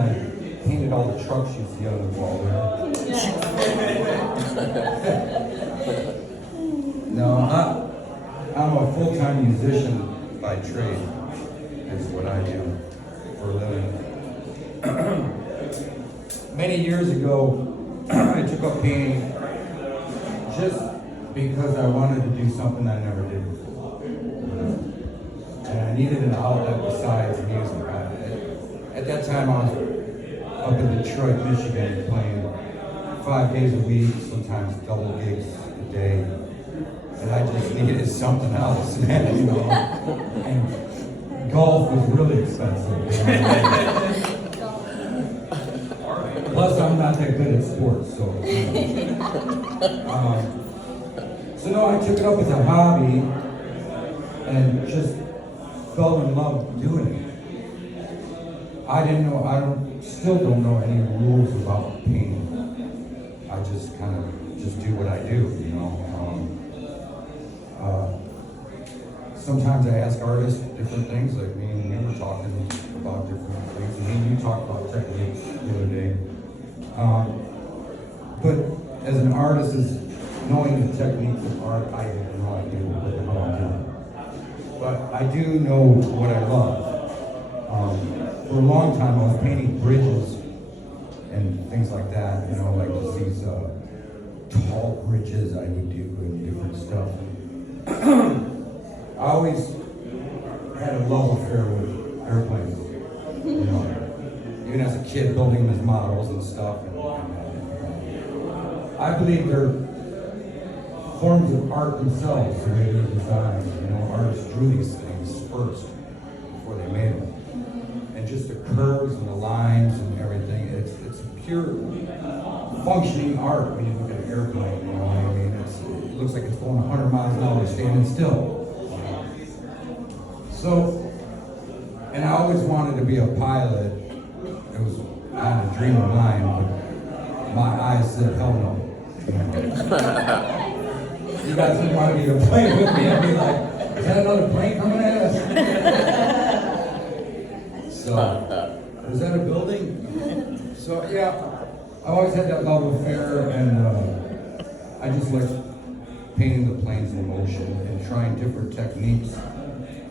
I painted all the trucks you see on the wall there. No, I'm a full-time musician by trade, is what I do for a living. Many years ago, I took up painting just because I wanted to do something I never did before. And I needed an outlet besides music. At that time, I was up in Detroit, Michigan, playing 5 days a week, sometimes double gigs a day. And I just needed something else, man, you know. And golf was really expensive. You know? Plus, I'm not that good at sports, so. So no, I took it up as a hobby and just fell in love doing it. Still don't know any rules about painting. I just kind of do what I do, you know. Sometimes I ask artists different things, like me and you were talking about different things. Me and you talked about techniques the other day. But as an artist, knowing the techniques of art, I have no idea what the hell I'm doing. But I do know what I love. For a long time, I was painting bridges and things like that, you know, like just these tall bridges I would do and different stuff. I always had a love affair with airplanes, you know, even as a kid building them as models and stuff. And I believe they're forms of art themselves, the way they're designed. You know, artists drew these things first before they made them. And just the curves and the lines and everything, it's pure functioning art when you look at an airplane, you know what I mean? It looks like it's going 100 miles an hour standing still. So, and I always wanted to be a pilot. It was kind of a dream of mine, but my eyes said, hell no. You guys didn't want me to play with me, I'd be like, is that another plane coming at us? So, is that a building? So, yeah, I always had that love affair, and I just like painting the planes in motion and trying different techniques.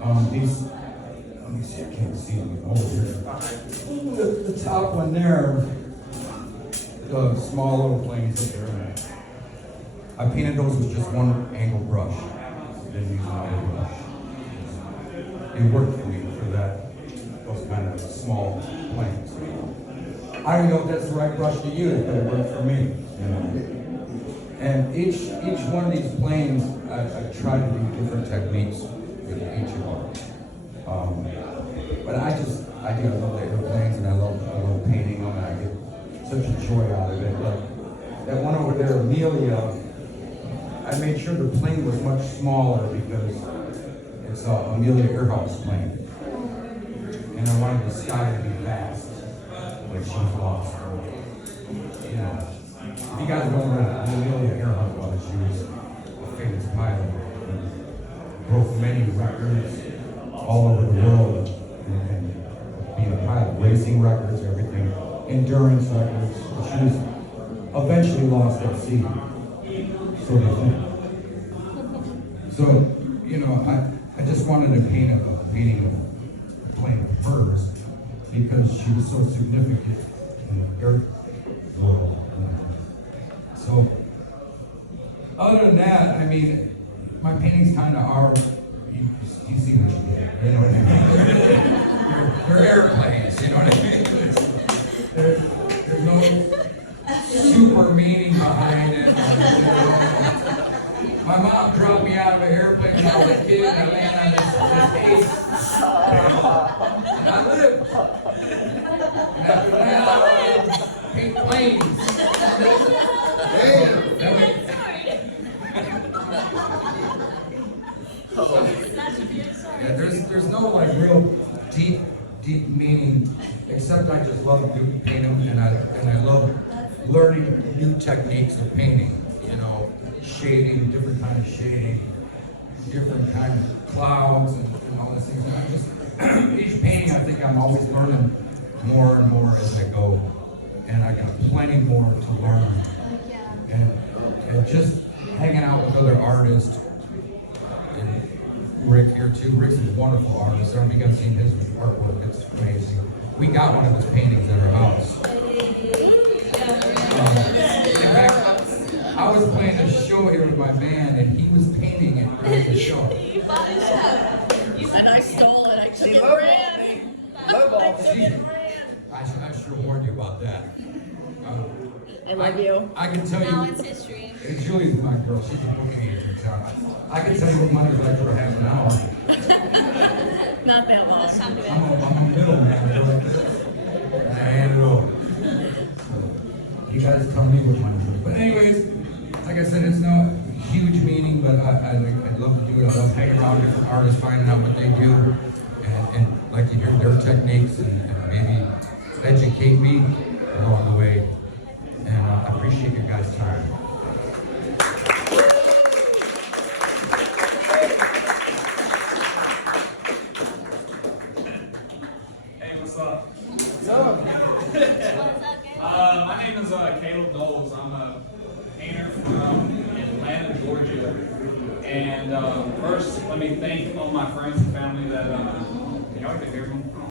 Let me see, I can't see them over here. The top one there, the small little planes up there. I painted those with just one angle brush. Didn't use another brush. It worked for me for those kind of small planes. I don't know if that's the right brush to use, but it worked for me. You know? And each one of these planes, I tried to do different techniques with each of them. But I love the airplanes, and I love painting them, and I get such a joy out of it. Like that one over there, Amelia, I made sure the plane was much smaller because it's an Amelia Earhart's plane. And I wanted the sky to be vast, like she was lost. You know, if you guys don't know who Amelia Earhart was, she was a famous pilot. Broke many records all over the world, and being a pilot, racing records, everything, endurance records. She was eventually lost at sea. So they think. So, you know, I just wanted to paint a painting of a plane first because she was so significant in the earth world. So, other than that, I mean, my paintings kind of are, you see what you get, you know what I mean? They're airplanes, you know what I mean? There's no super meaning behind it. My mom dropped me out of an airplane when I was a kid, and I landed on this case. And I lived. And after that, I paint planes. Yeah, there's no like real deep meaning, except I just love painting, and I love learning new techniques of painting. You know, shading, different kind of shading, different kind of clouds, and all these things. And each painting, I think I'm always learning more and more as I go, and I got plenty more to learn. And just hanging out with other artists, and Rick here too. Rick's a wonderful artist. I don't know if you guys seen his artwork, it's amazing. We got one of his paintings at our house. In fact, I was playing a show here with my band, and he was painting it during the show. And I stole it. I took it and ran. I sure warned you about that. I love you. I can tell Now you. it's history. Julie's my girl. She's a booking agent in town. I can tell you what money's like for half an hour. Not that much. I'm a middleman. And you guys tell me what money's like. But anyways, like I said, it's no huge meeting, but I'd love to do it. I love hanging around different artists, finding out what they do, and like to hear their techniques and maybe educate me along the way. And I appreciate your guys' time. Hey, what's up? What's up, My name is Caleb Knowles. I'm a painter from Atlanta, Georgia. And first, let me thank all my friends and family that, can y'all even hear me?